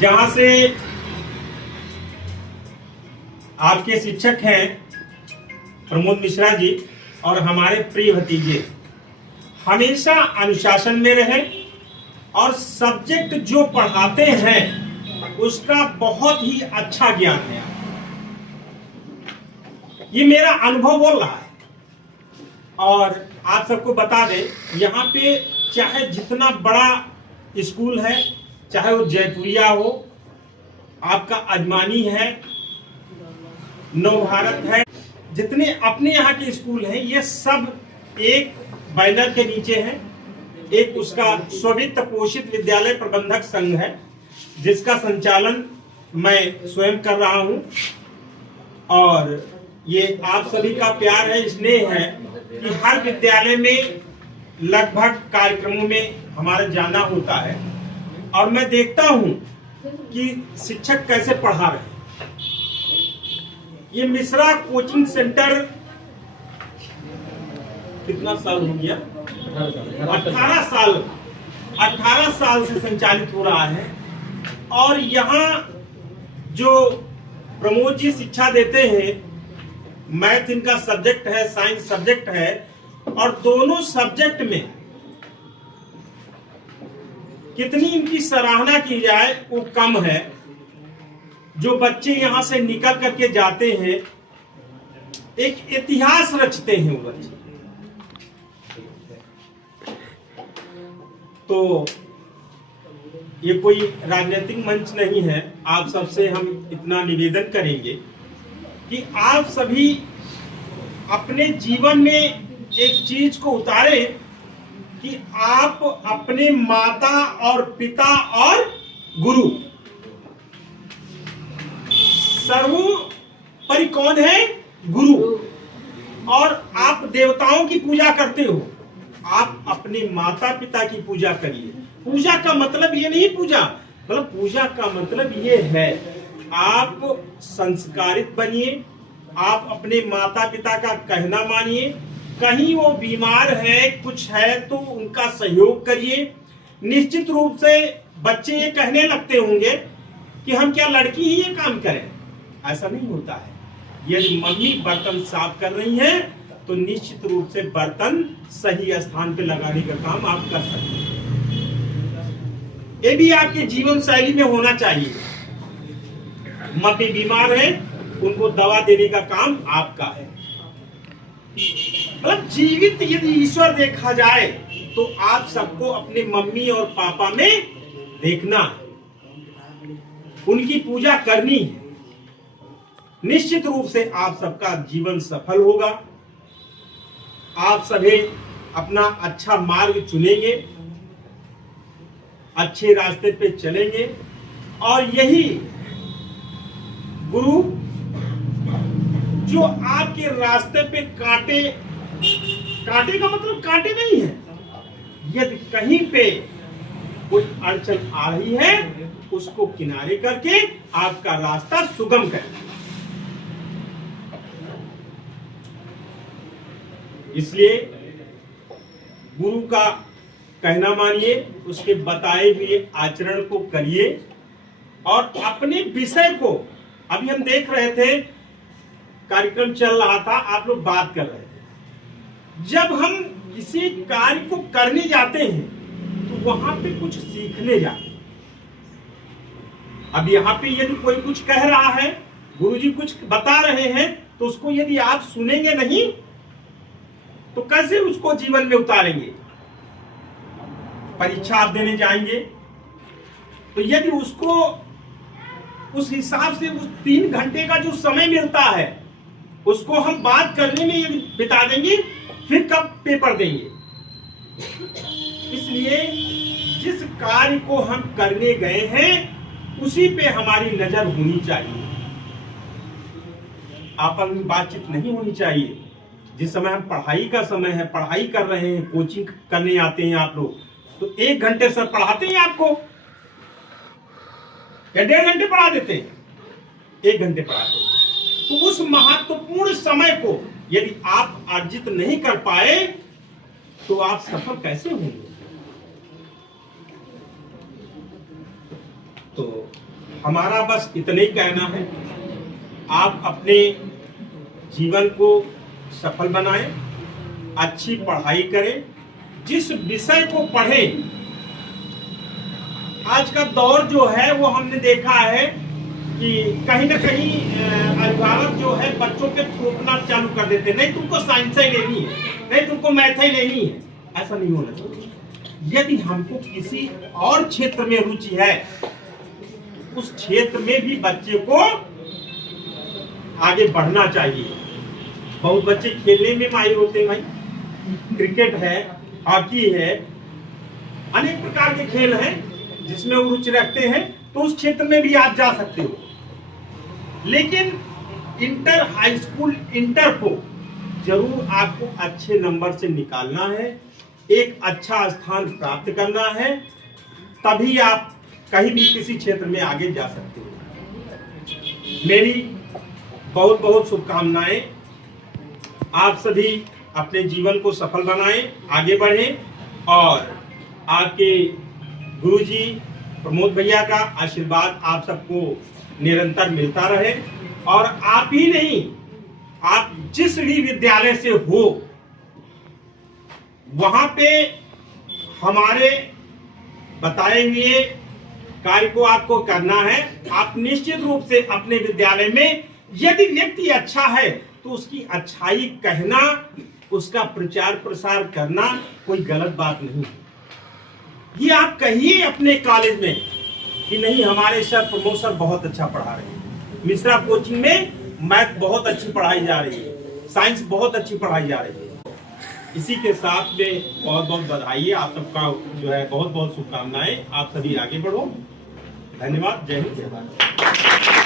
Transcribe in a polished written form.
जहां से आपके शिक्षक हैं प्रमोद मिश्रा जी और हमारे प्रिय भतीजे हमेशा अनुशासन में रहे और सब्जेक्ट जो पढ़ाते हैं उसका बहुत ही अच्छा ज्ञान है। ये मेरा अनुभव बोल रहा है। और आप सबको बता दें, यहाँ पे चाहे जितना बड़ा स्कूल है, चाहे वो जयपुरिया हो, आपका अजमानी है, नव भारत है, जितने अपने यहाँ के स्कूल हैं, ये सब एक बैनर के नीचे हैं। एक उसका स्ववित्त पोषित विद्यालय प्रबंधक संघ है, जिसका संचालन मैं स्वयं कर रहा हूं। और ये आप सभी का प्यार है, स्नेह है कि हर विद्यालय में लगभग कार्यक्रमों में हमारा जाना होता है और मैं देखता हूं कि शिक्षक कैसे पढ़ा रहे हैं। ये मिश्रा कोचिंग सेंटर कितना साल हो गया? 18 साल से संचालित हो रहा है। और यहाँ जो प्रमोद जी शिक्षा देते हैं, मैथ इनका सब्जेक्ट है, साइंस सब्जेक्ट है, और दोनों सब्जेक्ट में कितनी इनकी सराहना की जाए वो कम है। जो बच्चे यहां से निकल करके जाते हैं, एक इतिहास रचते हैं वो बच्चे। तो ये कोई राजनीतिक मंच नहीं है। आप सबसे हम इतना निवेदन करेंगे कि आप सभी अपने जीवन में एक चीज को उतारे कि आप अपने माता और पिता और गुरु सर्वोपरि कौन है? गुरु। और आप देवताओं की पूजा करते हो, आप अपने माता पिता की पूजा करिए। पूजा का मतलब ये नहीं, पूजा का मतलब ये है आप संस्कारित बनिए, आप अपने माता पिता का कहना मानिए। कहीं वो बीमार है, कुछ है, तो उनका सहयोग करिए। निश्चित रूप से बच्चे ये कहने लगते होंगे कि हम क्या लड़की ही ये काम करें? ऐसा नहीं होता है। यदि मम्मी बर्तन साफ कर रही हैं तो निश्चित रूप से बर्तन सही स्थान पे लगाने का काम आप कर सकते हैं। ये भी आपके जीवन शैली में होना चाहिए। मम्मी बीमार है, उनको दवा देने का काम आपका है। मतलब जीवित यदि ईश्वर देखा जाए तो आप सबको अपने मम्मी और पापा में देखना है, उनकी पूजा करनी है। निश्चित रूप से आप सबका जीवन सफल होगा। आप सभी अपना अच्छा मार्ग चुनेंगे, अच्छे रास्ते पे चलेंगे। और यही गुरु जो आपके रास्ते पे कांटे का मतलब कांटे नहीं है, यदि कहीं पे कोई अड़चन आ रही है उसको किनारे करके आपका रास्ता सुगम करें। इसलिए गुरु का कहना मानिए, उसके बताए हुए आचरण को करिए। और अपने विषय को, अभी हम देख रहे थे, कार्यक्रम चल रहा था, आप लोग बात कर रहे थे। जब हम किसी कार्य को करने जाते हैं तो वहां पे कुछ सीखने जाते हैं। अब यहाँ पे यदि कोई कुछ कह रहा है, गुरुजी कुछ बता रहे हैं, तो उसको यदि आप सुनेंगे नहीं तो कैसे उसको जीवन में उतारेंगे? परीक्षा आप देने जाएंगे तो यदि उसको उस हिसाब से उस 3 घंटे का जो समय मिलता है उसको हम बात करने में यदि बिता देंगे, फिर कब पेपर देंगे? इसलिए जिस कार्य को हम करने गए हैं उसी पे हमारी नजर होनी चाहिए। आपस में बातचीत नहीं होनी चाहिए। जिस समय हम पढ़ाई का समय है, पढ़ाई कर रहे हैं, कोचिंग करने आते हैं आप लोग, तो 1 घंटे सर पढ़ाते हैं आपको या 1.5 घंटे पढ़ा देते हैं? 1 घंटे पढ़ाते हैं। तो उस महत्वपूर्ण समय को यदि आप अर्जित नहीं कर पाए तो आप सफल कैसे होंगे? तो हमारा बस इतना ही कहना है, आप अपने जीवन को सफल बनाएं, अच्छी पढ़ाई करें, जिस विषय को पढ़ें। आज का दौर जो है वो हमने देखा है कि कहीं ना कहीं अभिभावक जो है बच्चों पे थोपना चालू कर देते हैं, नहीं तुमको साइंस ही लेनी है, नहीं तुमको मैथ ही लेनी है। ऐसा नहीं होना चाहिए। यदि हमको किसी और क्षेत्र में रुचि है, उस क्षेत्र में भी बच्चे को आगे बढ़ना चाहिए। बहुत बच्चे खेलने में माहिर होते हैं भाई, क्रिकेट है, हॉकी है, अनेक प्रकार के खेल हैं जिसमें वो रुचि रखते हैं, तो उस क्षेत्र में भी आप जा सकते हो। लेकिन इंटर, हाई स्कूल, इंटर को जरूर आपको अच्छे नंबर से निकालना है, एक अच्छा स्थान प्राप्त करना है, तभी आप कहीं भी किसी क्षेत्र में आगे जा सकते हो। मेरी बहुत बहुत शुभकामनाएं। आप सभी अपने जीवन को सफल बनाएं, आगे बढ़ें, और आपके गुरुजी प्रमोद भैया का आशीर्वाद आप सबको निरंतर मिलता रहे। और आप ही नहीं, आप जिस भी विद्यालय से हो, वहां पे हमारे बताए हुए कार्य को आपको करना है। आप निश्चित रूप से अपने विद्यालय में यदि व्यक्ति अच्छा है तो उसकी अच्छाई कहना, उसका प्रचार प्रसार करना कोई गलत बात नहीं है। ये आप कहिए अपने कॉलेज में कि नहीं हमारे सर प्रमोद सर बहुत अच्छा पढ़ा रहे हैं, मिश्रा कोचिंग में मैथ बहुत अच्छी पढ़ाई जा रही है, साइंस बहुत अच्छी पढ़ाई जा रही है। इसी के साथ में बहुत बहुत बधाई, आप सबका जो है बहुत बहुत शुभकामनाएं। आप सभी आगे बढ़ो। धन्यवाद। जय हिंद, जय भारत।